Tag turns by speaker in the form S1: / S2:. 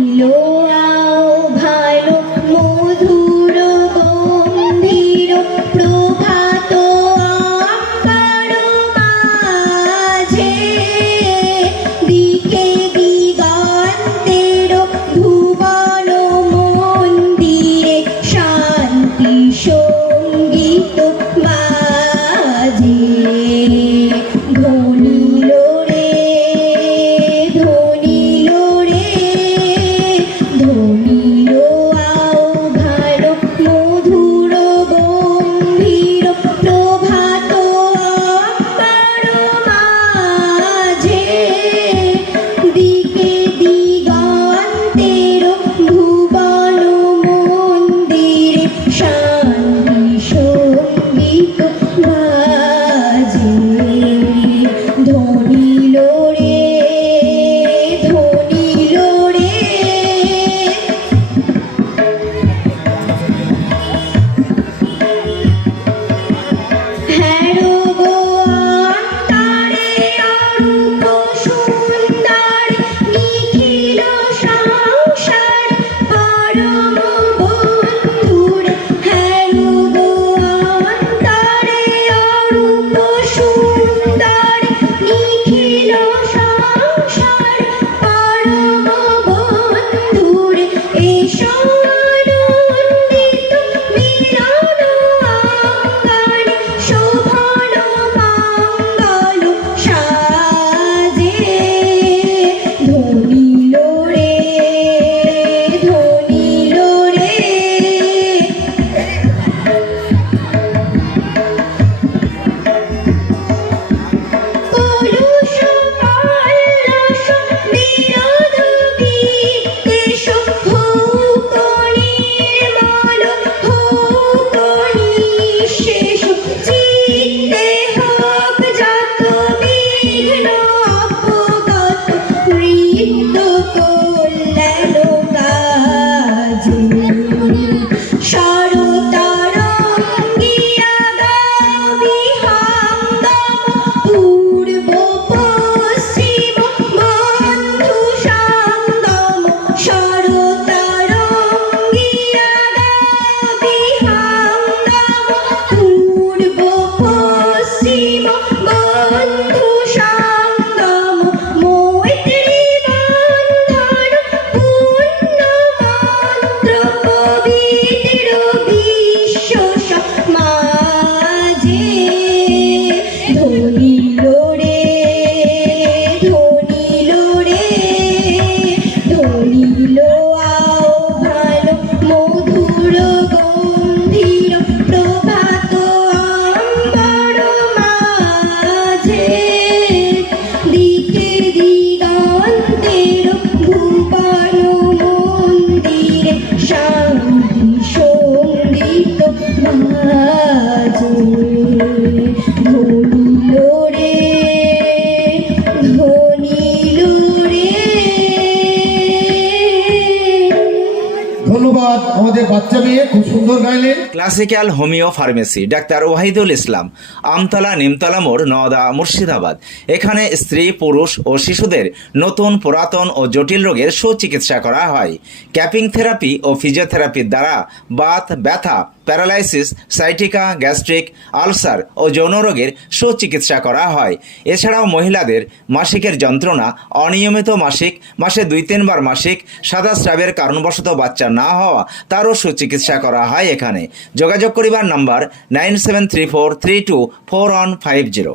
S1: lower good.
S2: God আমাদের বাচ্চা মেয়ে খুব সুন্দর গাইলেন
S3: classical homeo pharmacy doctor Wahidul Islam, Amtala Nimtala মোড়, নওদা, মুর্শিদাবাদ। এখানে স্ত্রী, পুরুষ ও শিশুদের নতুন পুরাতন ও জটিল রোগের সুচিকিৎসা করা হয়। ক্যাপিং থেরাপি ও ফিজিওথেরাপির দ্বারা বাত, ব্যথা প্যারালাইসিস সাইটিকা গ্যাস্ট্রিক আলসার ও যৌন রোগের সুচিকিৎসা করা হয়। এছাড়াও মহিলাদের মাসিকের যন্ত্রণা, অনিয়মিত মাসিক, মাসে দুই তিনবার মাসিক, সাদা স্রাবের কারণবশত বাচ্চা না হওয়া তারও সুচিকিৎসা করা হয় এখানে। যোগাযোগ করিবার number nine seven three four three two four one five zero.